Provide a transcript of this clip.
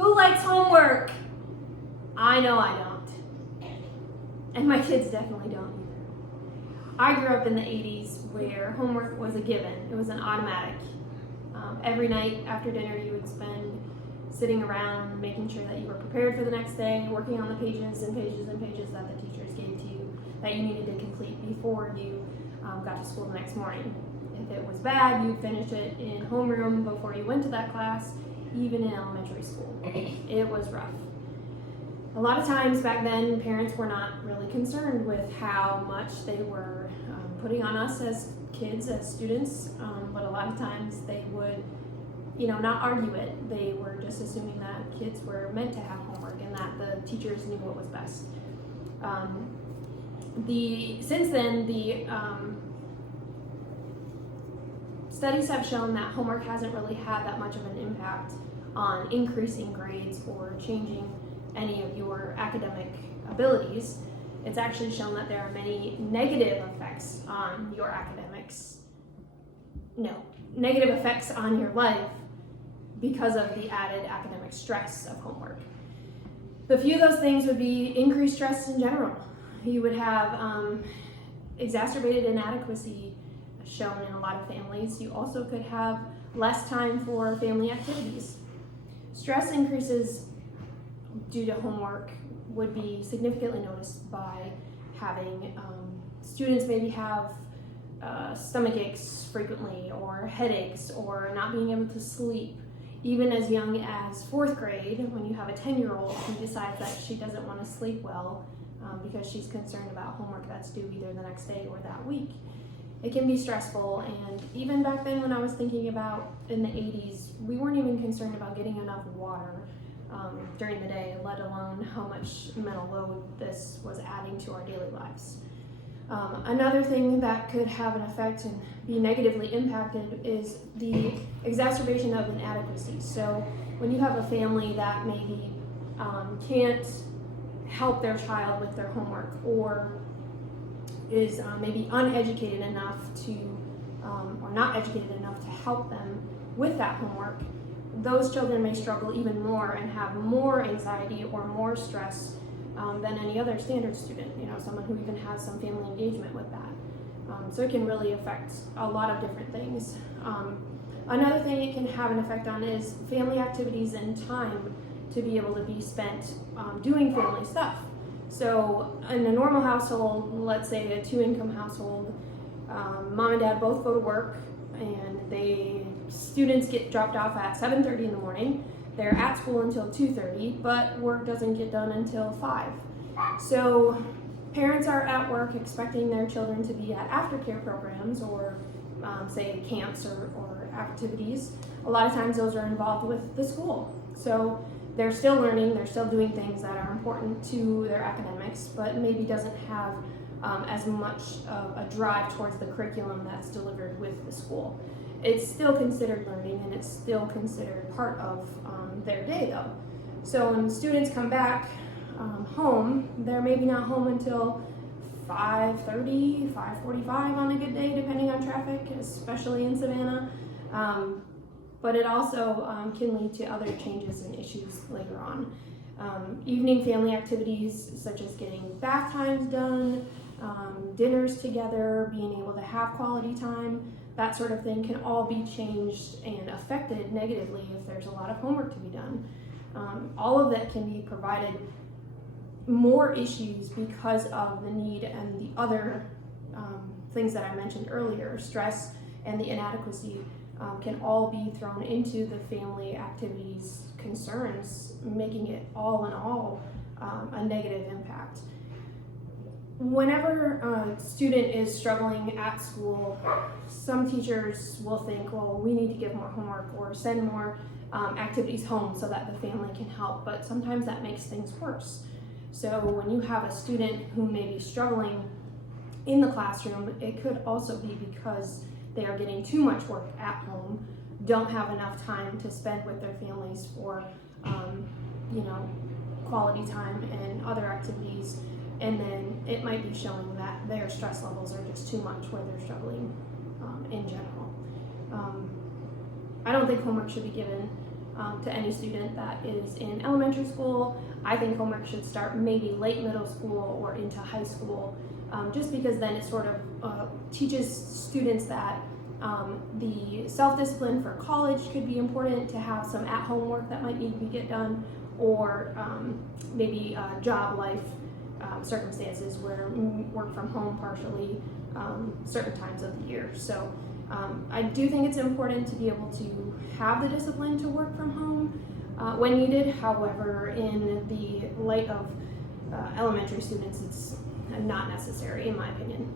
Who likes homework? I know I don't. And my kids definitely don't either. I grew up in the 80s where homework was a given. It was an automatic. Every night after dinner you would spend sitting around making sure that you were prepared for the next day, working on the pages and pages and pages that the teachers gave to you that you needed to complete before you got to school the next morning. If it was bad, you'd finish it in homeroom before you went to that class, even in elementary school. It was rough. A lot of times back then, parents were not really concerned with how much they were putting on us as kids, as students, but a lot of times they would, not argue it. They were just assuming that kids were meant to have homework and that the teachers knew what was best. Since then, the studies have shown that homework hasn't really had that much of an impact on increasing grades or changing any of your academic abilities. It's actually shown that there are many negative effects on your negative effects on your life because of the added academic stress of homework. The few of those things would be increased stress in general. You would have exacerbated inadequacy shown in a lot of families. You also could have less time for family activities. Stress increases due to homework would be significantly noticed by having students maybe have stomach aches frequently, or headaches, or not being able to sleep. Even as young as 4th grade, when you have a 10-year-old who decides that she doesn't want to sleep well because she's concerned about homework that's due either the next day or that week. It can be stressful, and even back then when I was thinking about in the 80s, we weren't even concerned about getting enough water during the day, let alone how much mental load this was adding to our daily lives. Another thing that could have an effect and be negatively impacted is the exacerbation of inadequacy. So when you have a family that maybe can't help their child with their homework, or is maybe uneducated enough to, or not educated enough to help them with that homework, those children may struggle even more and have more anxiety or more stress than any other standard student, someone who even has some family engagement with that. So it can really affect a lot of different things. Another thing it can have an effect on is family activities and time to be able to be spent doing family stuff. So in a normal household, let's say a 2-income household, mom and dad both go to work, and students get dropped off at 7:30 in the morning. They're at school until 2:30, but work doesn't get done until 5. So parents are at work expecting their children to be at aftercare programs or say camps or activities. A lot of times those are involved with the school. So they're still learning, they're still doing things that are important to their academics, but maybe doesn't have as much of a drive towards the curriculum that's delivered with the school. It's still considered learning, and it's still considered part of their day though. So when students come back home, they're maybe not home until 5:30, 5:45 on a good day, depending on traffic, especially in Savannah. But it also can lead to other changes and issues later on. Evening family activities such as getting bath times done, dinners together, being able to have quality time, that sort of thing can all be changed and affected negatively if there's a lot of homework to be done. All of that can be provided more issues because of the need and the other things that I mentioned earlier. Stress and the inadequacy can all be thrown into the family activities concerns, making it all in all a negative impact. Whenever a student is struggling at school, some teachers will think, well, we need to give more homework or send more activities home so that the family can help, but sometimes that makes things worse. So when you have a student who may be struggling in the classroom, it could also be because they are getting too much work at home, don't have enough time to spend with their families for quality time and other activities, and then it might be showing that their stress levels are just too much where they're struggling in general. I don't think homework should be given to any student that is in elementary school. I think homework should start maybe late middle school or into high school, just because then it sort of teaches students that the self-discipline for college could be important, to have some at-home work that might need to get done, or maybe job life circumstances where work from home partially certain times of the year. So I do think it's important to be able to have the discipline to work from home when needed. However, in the light of elementary students, it's not necessary in my opinion.